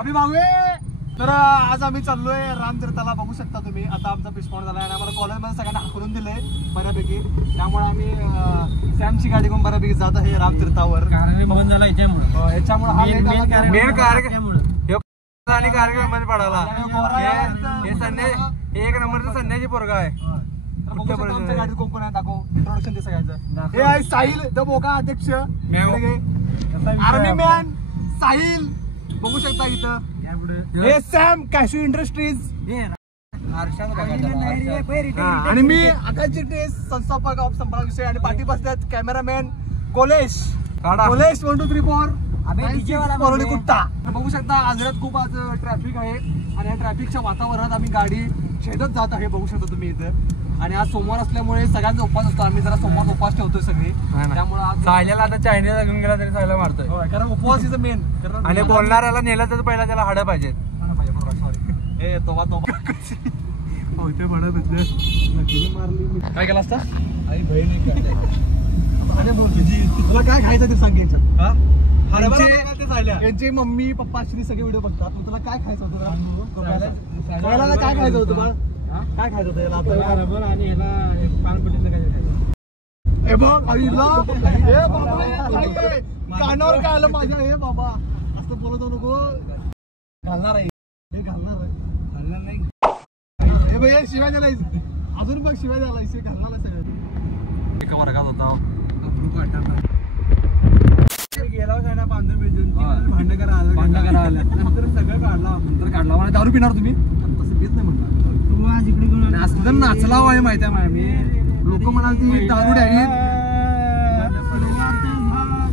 अभि भावे तर आज आम्ही चाललोय रामतीर्थाला. बघू शकता तुम्ही आता आमचा पिस्पॉन झालाय आणि आम्हाला कॉलेजमध्ये सगळ्यांना हाकलून दिलंय बऱ्यापैकी. त्यामुळे आम्ही सॅमची गाडी घेऊन बऱ्यापैकी जात आहे रामतीर्थावर. बंद झाला याच्यामुळे हा मेन कार्यक्रम आणि कार्यक्रम मध्ये पडाला. हे संन्यास एक नंबरचा संन्यासी पोरगा आहे. आमच्या गाडीत कोण कोण आहे दाखव. इंट्रोडक्शन ते सगळ्यांचं. हे आहे साहिल द बोका अध्यक्ष, आर्मी मॅन साहिल बघू शकता इथं. हे सॅम कॅशू इंडस्ट्रीज आणि मी आकाश चिट्टे संस्थापक ऑफ संपर्क विषय आणि पाठी बसतात कॅमेरामॅन कोलेश 1 2 3 4 कुट्टा. बघू शकता आजरात खूप आज ट्रॅफिक आहे आणि या ट्रॅफिकच्या वातावरणात आम्ही गाडी छेदत जात आहे. बघू शकता तुम्ही इथं. आणि आज सोमवार असल्यामुळे सगळ्यांचा उपवास असतो. आम्ही जरा सोमवार उपवास ठेवतोय सगळे. त्यामुळे सायल्याला आता चायनीला घेऊन गेला तरी सायला मारतोय. कारण उपवास इज मेन. आणि बोलणाऱ्याला नेलं तर पहिला त्याला हाडं पाहिजेत. काय केलं असता तुला काय खायचं ते सांग. यांचे मम्मी पप्पा श्री सगळे व्हिडिओ बघतात. तुला काय खायचं होतं काय खायचं होतं बाळ? काय खायचं होतं आणि ह्याला पानपट्टीचं काय कानावर काय आलं माझ्या. हे बाबा असं बोलत नको. घालणार आहे हे घालणार नाही. हे भाई शिवाय द्यायला अजून बघ शिवाय द्यायला घालणार आहे सगळं. एका वर्गात होता गेला बांधून भांडण करा आलं सगळं काढला नंतर काढला. मला दारू पिणार तुम्ही तसं येत नाही म्हणणार. तू आज इकडे असं नाचला आहे माहिती आहे मी. लोक म्हणाल ती दारू डॅडी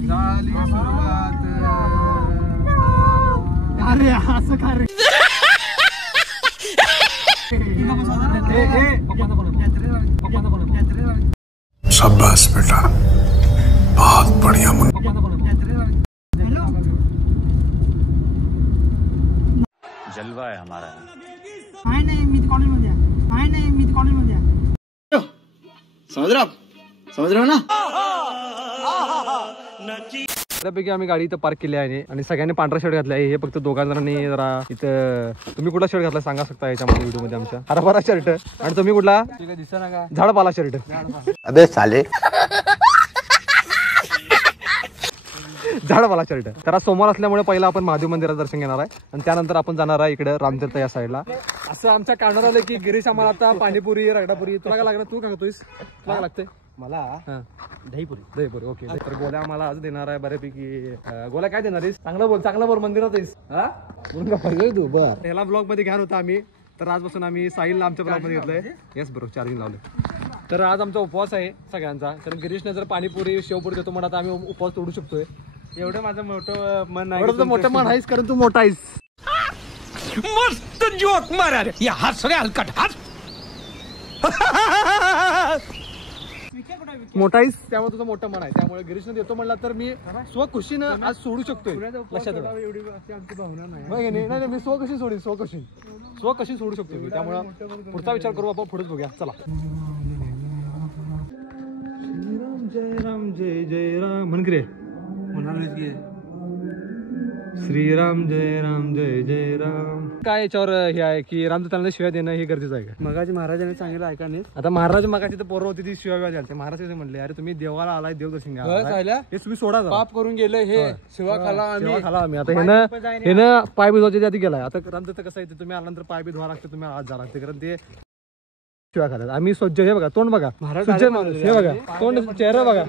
झाली सुरुवात. अरे असं का रे. शाबाश बेटा बहुत बढ़िया. जलवा है हमारा. नाही मी कॉलेजमध्ये समझ रहा ना. त्यापैकी आम्ही गाडी इथं पार्क केली आहे आणि सगळ्यांनी पांढरा शर्ट घातला आहे. हे फक्त दोघांनी जरा इथं. तुम्ही कुठला शर्ट घातला सांगा शकता याच्यामध्ये व्हिडिओ मध्ये आमच्या. हरभरा शर्ट. आणि तुम्ही कुठला झाडपाला शर्ट. अबे साले झाडवाला शर्ट. तर आज सोमवार असल्यामुळे पहिला आपण महादेव मंदिरात दर्शन घेणार आहे आणि त्यानंतर आपण जाणार आहे इकडे रामतीर्थ या साईडला. असं आमच्या काढण्यात आलं की गिरीश आम्हाला आता पाणीपुरी रगडापुरी. तुला काय लागणार? तू काय खातोयस? तुला काय लागतंय? मला दहीपुरी. ओके. तर गोल्या आम्हाला आज देणार आहे बऱ्यापैकी. गोल्या काय देणार आहेस? चांगला बोल मंदिरात आहेस तू. बर ह्याला ब्लॉग मध्ये घ्यान होता आम्ही. तर आजपासून आम्ही साहिलला आमच्या ब्लॉग मध्ये घेतलंय. येस बरोबर चार्जिंग लावलं. तर आज आमचा उपवास आहे सगळ्यांचा. कारण गिरीशने जर पाणीपुरी शेवपुरी देतो म्हणत आम्ही उपवास तोडू शकतोय. एवढं माझं मोठं मन आहे. एवढं मोठं मन आहेस कारण तू मोठा आहेस. मस्त जोक मारा रे. या हात सगळे हलकट हात. मोठा आहेस त्यामुळे तुझं मोठं मन आहे. त्यामुळे गिरीशने देतो म्हणला तर मी स्वखुशीनं आज सोडू शकतोय. लक्षात एवढी आमची भावना नाही. नाही मी स्वकशी सोडीन. स्वकशी सोडू शकतो मी. त्यामुळे पुढचा विचार करू आपण. पुढेच बघूया चला. श्रीराम जय जय राम म्हण की श्रीराम जय जय राम. काय याच्यावर हे आहे की रामदत्ताला शिवाय देणं हे गरजेचं आहे का? मगाची महाराजांनी सांगितलं ऐका नाही. आता महाराज मगाची तर पोरं होती ती शिवाय द्याल. महाराज म्हणले अरे तुम्ही देवाला आलाय देवदर्शन घ्या हे तुम्ही सोडा. पाप करून गेले हे शिवा खाला आम्ही. आता ह्यानं पाय भिजवायच्या आधी गेलाय. आता रामदत्त कसं आहे तुम्ही आल्यानंतर पाय बी धुवा लागते. तुम्ही आज जा लागते कारण ते शिवाय खातात. आम्ही स्वच्छ. हे बघा तोंड बघा. महाराज हे बघा तोंड चेहरा बघा.